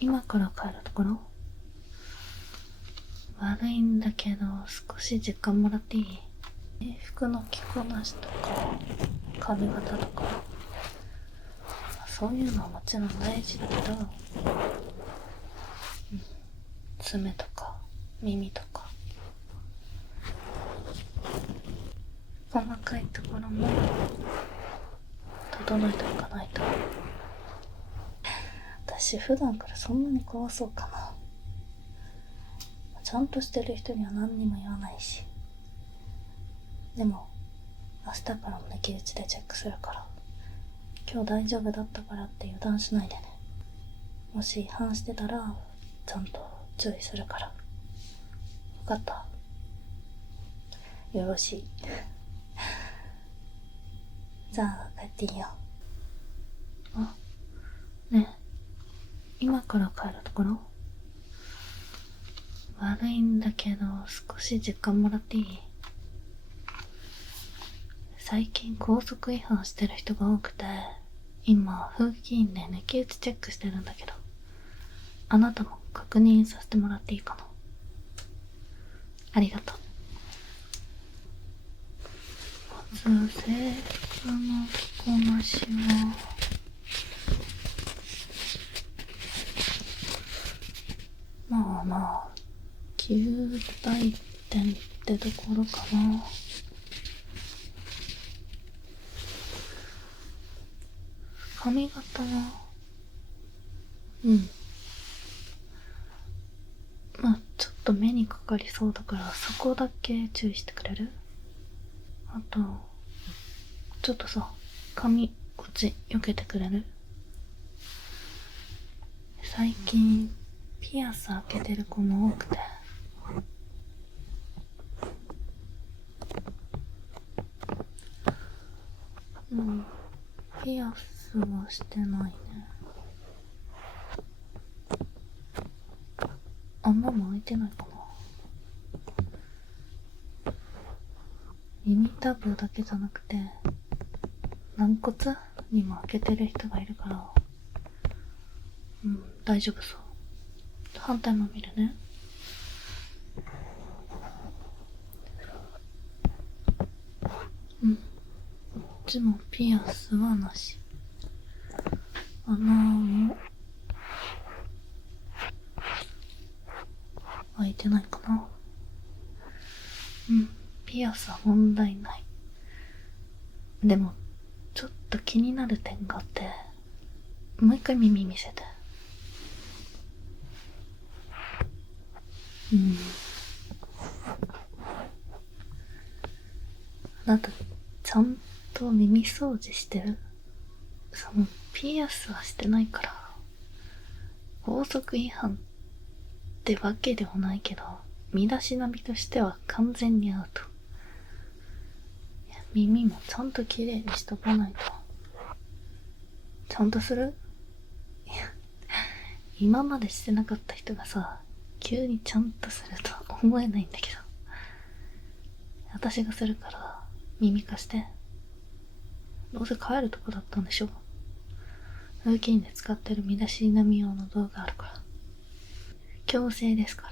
今から帰るところ？悪いんだけど少し時間もらっていい？服の着こなしとか髪型とかそういうのはもちろん大事だけど、爪とか耳とか細かいところも整えておかないと。私普段からそんなに怖そうかな。ちゃんとしてる人には何にも言わないし。でも明日からも抜き打ちでチェックするから、今日大丈夫だったからって油断しないでね。もし違反してたらちゃんと注意するから。分かった？よろしい。じゃあ帰っていいよ。あ、ねえ、今から帰るところ？悪いんだけど少し時間もらっていい？最近高速違反してる人が多くて、今風紀委員で抜き打ちチェックしてるんだけど、あなたも確認させてもらっていいかな？ありがとう。まず制服の着こなしはまあまあ9大点ってところかな。髪型はまあちょっと目にかかりそうだからそこだけ注意してくれる？あとちょっとさ、髪こっち避けてくれる？最近ピアス開けてる子も多くて、ピアスはしてないね。穴も開いてないかな。耳たぶだけじゃなくて軟骨にも開けてる人がいるから、大丈夫そう。反対も見るね。こっちもピアスはなし。穴も開いてないかな。ピアスは問題ない。でもちょっと気になる点があって、もう一回耳見せて。あなたちゃんと耳掃除してる？そのピアスはしてないから高速違反ってわけでもないけど、身だしなみとしては完全にアウト。耳もちゃんときれいにしとかないと。ちゃんとする？いや、今までしてなかった人がさ、急にちゃんとすると思えないんだけど。私がするから耳貸して。どうせ帰るとこだったんでしょ。風紀委員で使ってる身だしなみ用の動画あるから。強制ですか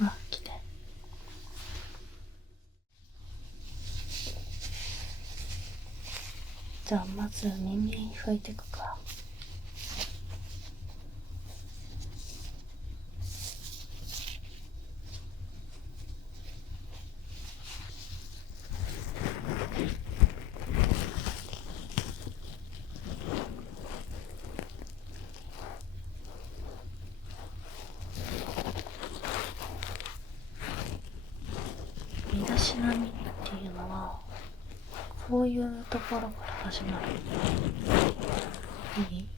ら。来て。じゃあまず耳拭いてくから。身だしなみっていうのはこういうところから始まる。いい？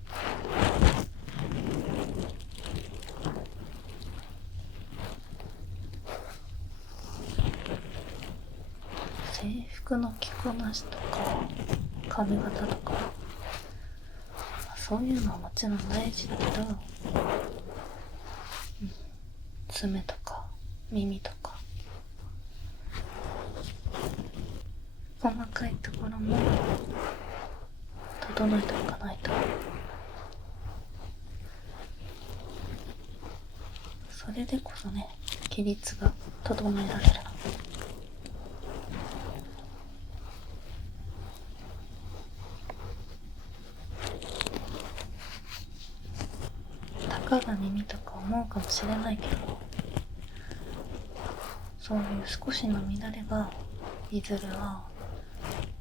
制服の着こなしとか髪型とかそういうのはもちろん大事だけど、爪とか耳とか細かいところも整えておかないと。れでこそね、規律が整えられるの。たかが耳とか思うかもしれないけど、そういう少しの乱れがいずれは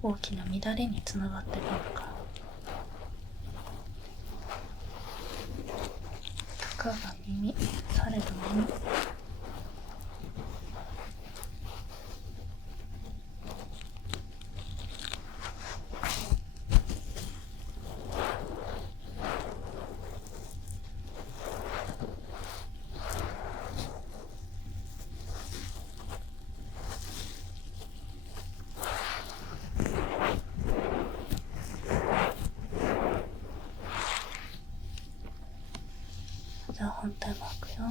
大きな乱れにつながってくるから。たかが耳、されど耳。じゃあ反対も開くよ。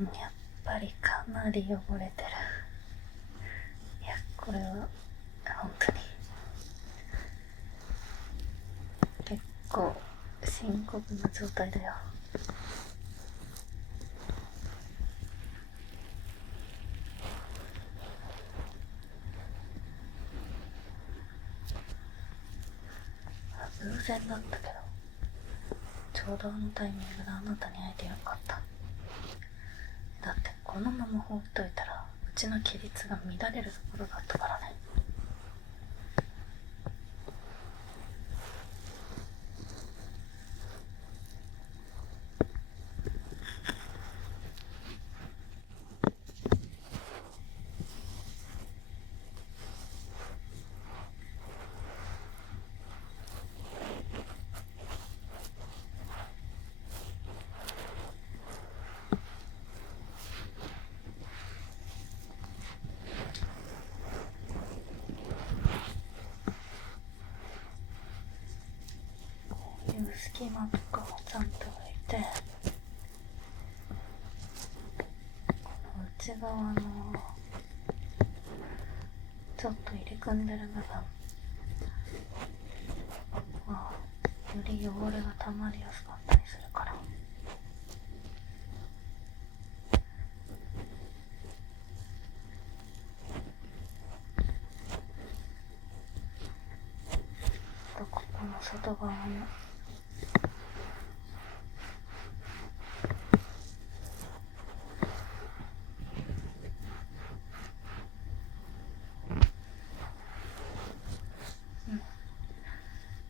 やっぱりかなり汚れてる。いや、これは本当に結構深刻な状態だよ。偶然だったけど、ちょうどあのタイミングであなたに会えてよかった。だってこのまま放っといたらうちの規律が乱れるところだったからね。いう隙間とかをちゃんと置いて、この内側のちょっと入れ組んでる部分はより汚れが溜まりやすかったりするから。ここの外側の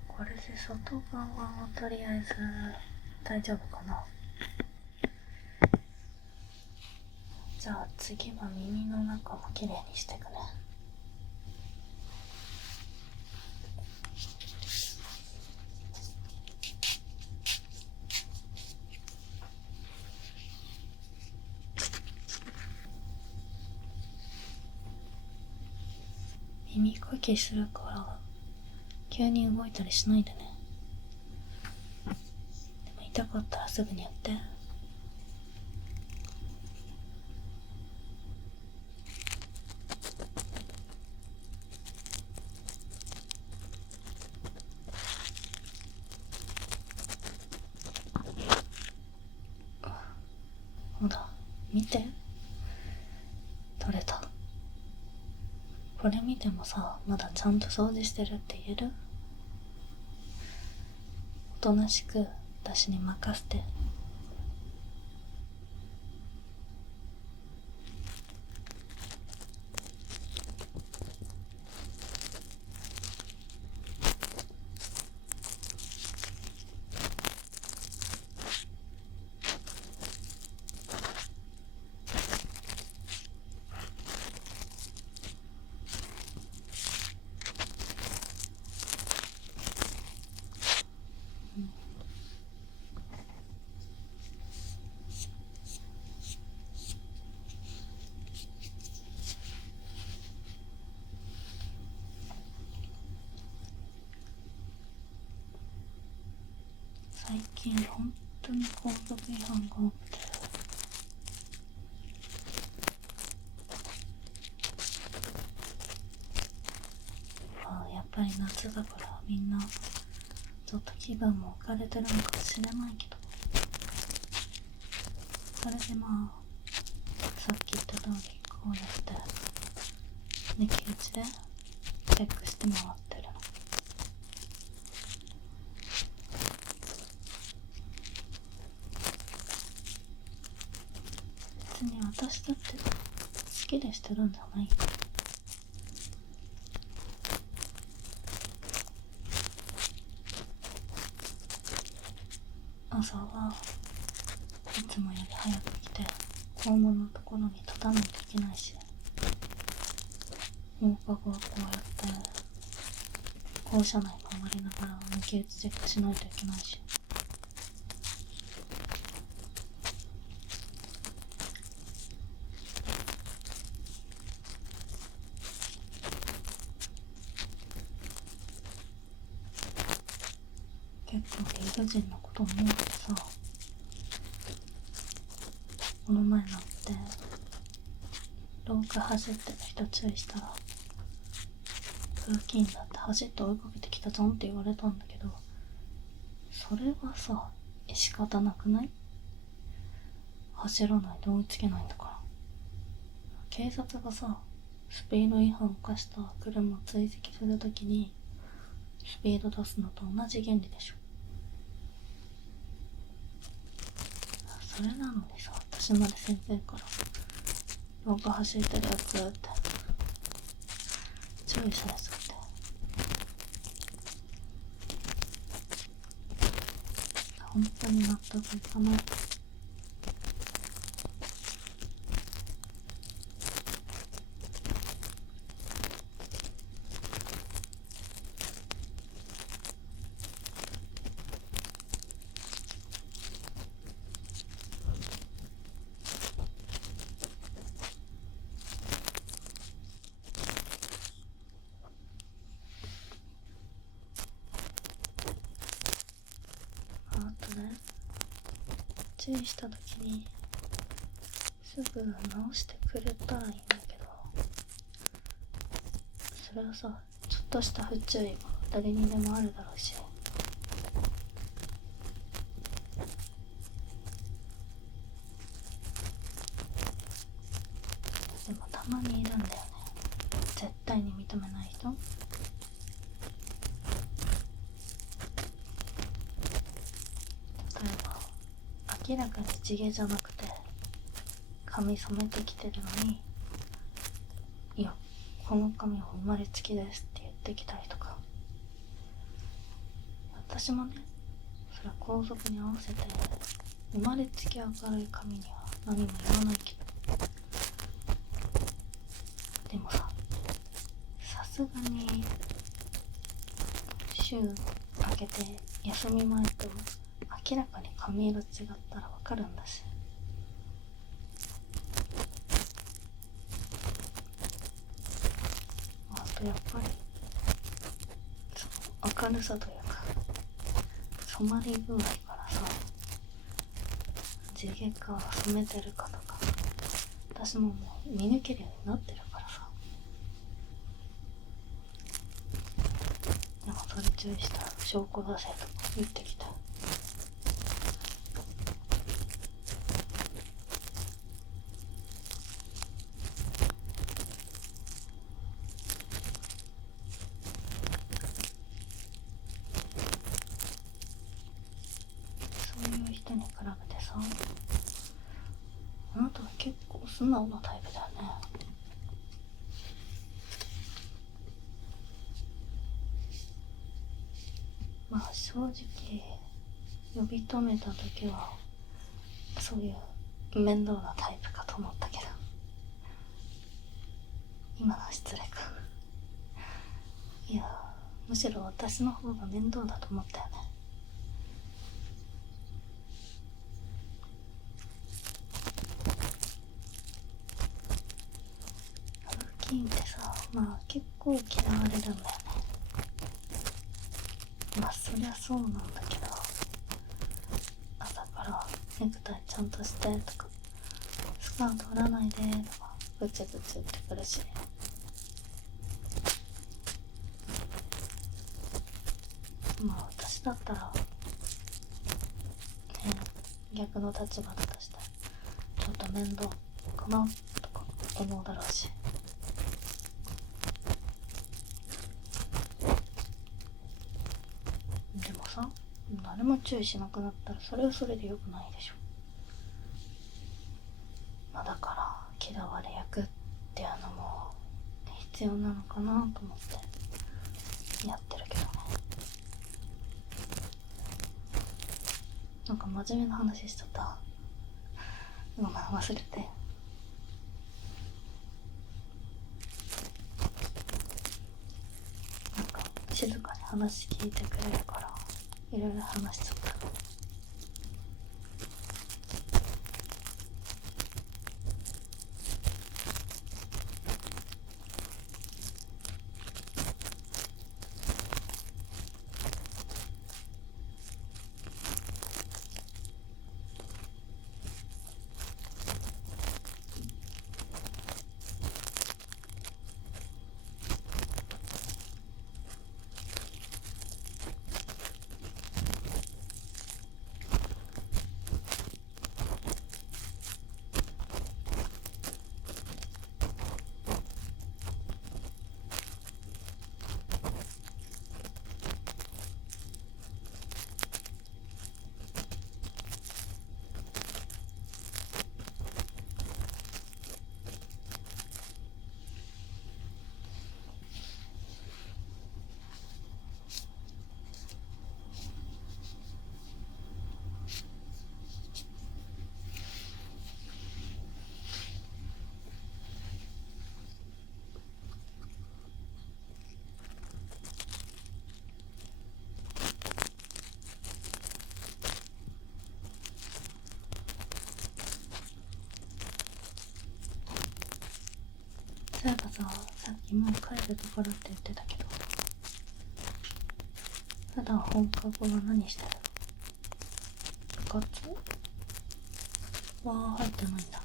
これで外側はとりあえず大丈夫かな。じゃあ次は耳の中もきれいにしていくね。耳かきするから急に動いたりしないでね。でも痛かったらすぐにやって。ほら見て、取れた。これ見てもさ、まだちゃんと掃除してるって言える？おとなしく私に任せて。最近本当に高速違反が多くて、やっぱり夏だからみんなちょっと気分も置かれてるのかもしれないけど、それでさっき言った通りこうやって抜き打ちでチェックして回ってるの。別に私だって好きでしてるんじゃないから。朝はいつもより早く来て校門のところに立たないといけないし、放課後はこうやって校舎内回りながら抜き打ちチェックしないといけないし、結構リード人のこと思うけどさ、この前なんて廊下走ってる人注意したら風紀委員だって走って追いかけてきたじゃんって言われたんだけど、それはさ仕方なくない？走らないと追いつけないんだから。警察がさスピード違反を犯した車を追跡するときにスピード出すのと同じ原理でしょ。それなのにさ、私まで先生から廊下走ってるやつって注意されちゃって、本当に納得いかない。あとね、注意した時にすぐ直してくれたらいいんだけど、それはさちょっとした不注意が誰にでもあるだろうし、でもたまにいるんだよね、絶対に認めない人。例えば明らかに地毛じゃなくて髪染めてきてるのに、いやこの髪は生まれつきですって言ってきたりとか。私もね、それは皇族に合わせて生まれつき明るい髪には何も言わないけど、でもさすがに週明けて休み前と明らかに髪色違ったらわかるんだし、あとやっぱりその明るさというか染まり具合からさ、地毛か染めてるかとか私ももう見抜けるようになってるからさ。でもそれ注意したら証拠出せとか言ってきた。そういう人に比べてさ、あなたは結構素直なタイプだよね。まあ正直呼び止めた時はそういう面倒なタイプかと思ったけど、今のは失礼か。いやむしろ私の方が面倒だと思ったよね。風紀委員ってさ、まあ結構嫌われるんだよね。まあそりゃそうなんだけど、ネクタイちゃんとしてとか、スカート折らないでとかぐちぐち言ってくるし、まあ私だったらね、逆の立場だとしてちょっと面倒かなとか思うだろうし、でもさ、誰も注意しなくなったらそれはそれで良くないでしょ。まあだから嫌われ役っていうのも必要なのかなと思ってやってるけどね。なんか真面目な話しちゃった。ごめん、忘れて。なんか静かに話聞いてくれるからいろいろ話しちゃった。そういえばさっきもう帰るところって言ってたけど、普段放課後は何してるの？部活は入ってないんだ。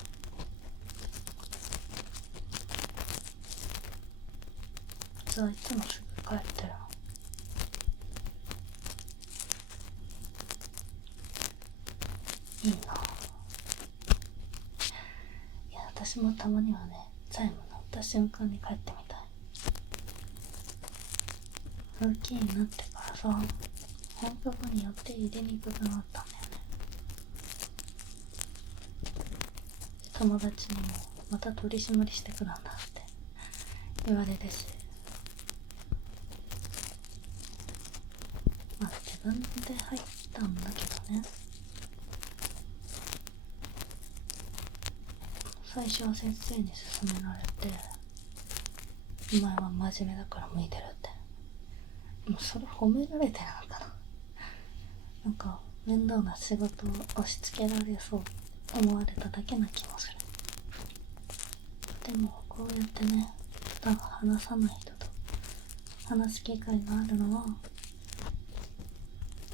普通はいつもすぐ帰ってるの？いいな。いや、私もたまにはね、チャイム鳴った瞬間に帰ってみたい。ルーキーになってからさ、放課後によって入れにくくなったんだよね。友達にもまた取り締まりしてくるんだって言われるし、まあ自分で入ったんだけどね。最初は先生に勧められて、お前は真面目だから向いてるって。もうそれ褒められてるのかな。なんか面倒な仕事を押し付けられそう思われただけな気もする。でもこうやってね、普段話さない人と話す機会があるのは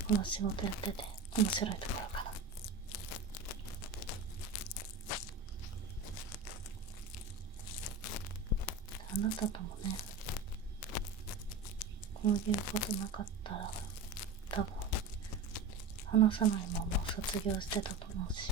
この仕事やってて面白いところかな。あなたともね、こういうことなかったら多分話さないまま卒業してたと思うし、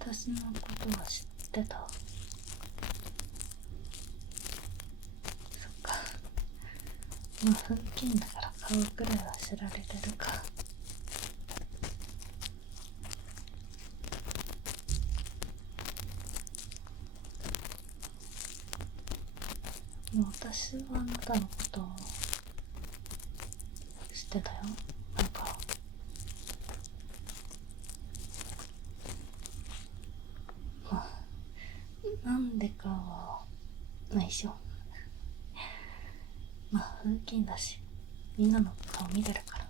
私のことは知ってた？そっか。まあ風紀だから顔くらいは知られてるか。もう私はあなたのことを知ってたよ。なんかまあなんでかは内緒。まあ風紀だしみんなの顔見れるから。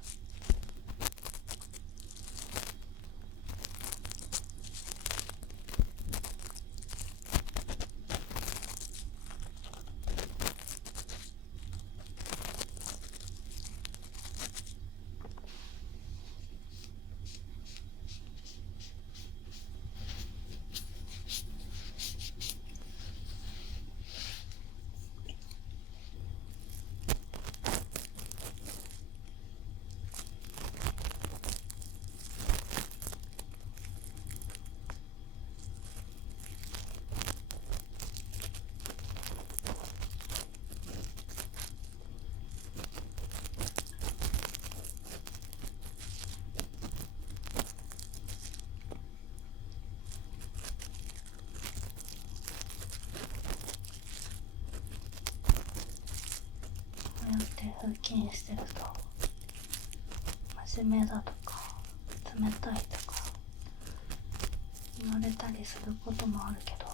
通勤してると真面目だとか冷たいとか言われたりすることもあるけど、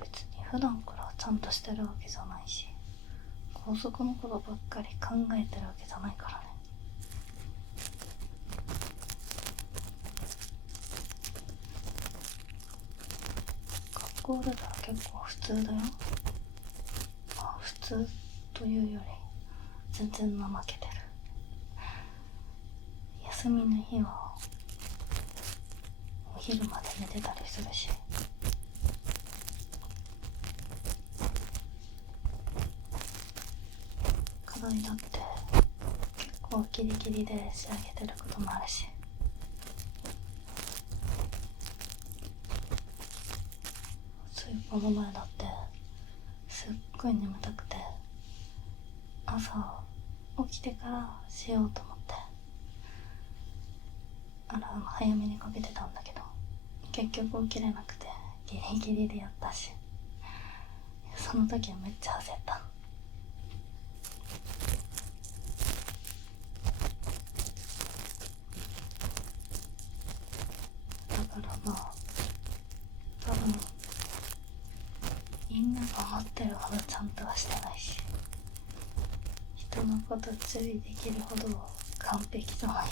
別に普段からちゃんとしてるわけじゃないし、校則のことばっかり考えてるわけじゃないからね。学校出たら結構普通だよ。まあ普通というより全然怠けてる。休みの日はお昼まで寝てたりするし、課題だって結構ギリギリで仕上げてることもあるし、ついこの前だってすっごい眠たくて朝起きてからしようと思ってアラーム早めにかけてたんだけど、結局起きれなくてギリギリでやったし、その時はめっちゃ焦った。だからまあ多分みんなが思ってるほどちゃんとはしてないし、人のこと注意できるほど完璧じゃない。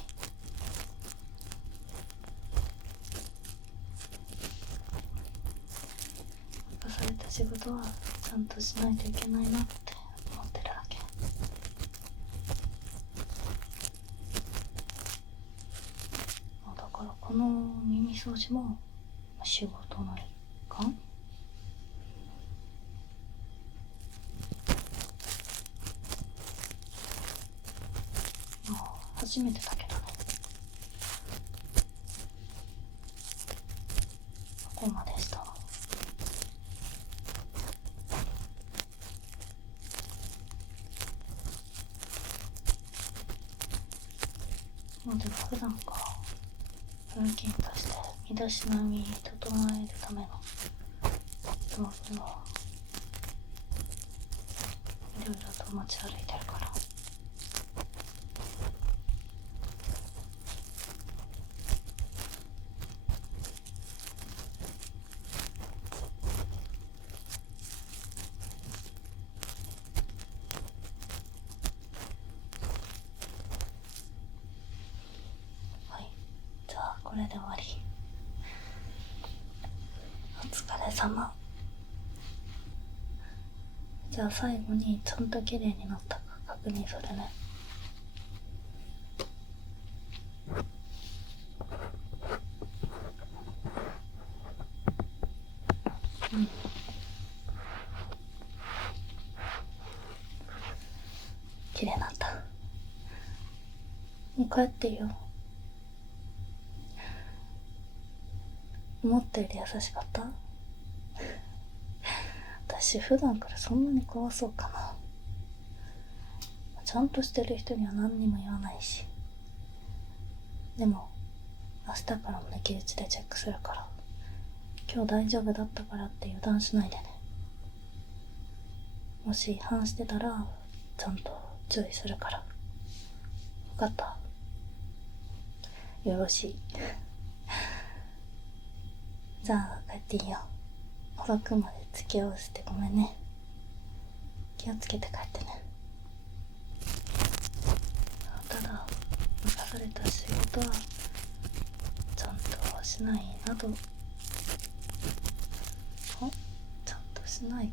任された仕事はちゃんとしないといけないなって思ってるだけ。だからこの耳掃除も仕事の一環。初めてだけどね、ここまでしたの。でも普段からルーティンとして身だしなみ整えるための道具をいろいろと持ち歩いてるから。これで終わり。お疲れ様。じゃあ最後にちゃんと綺麗になったか確認するね。綺麗なんだ。もう帰っていいよ。思ったより優しかった？私普段からそんなに怖そうかな。ちゃんとしてる人には何にも言わないし、でも明日からも抜き打ちでチェックするから、今日大丈夫だったからって油断しないでね。もし違反してたらちゃんと注意するから。分かった？よろしい。じゃあ帰っていいよ。遅くまで付き合わせてごめんね。気をつけて帰ってね。ただ任された仕事はちゃんとしないなど、ちゃんとしない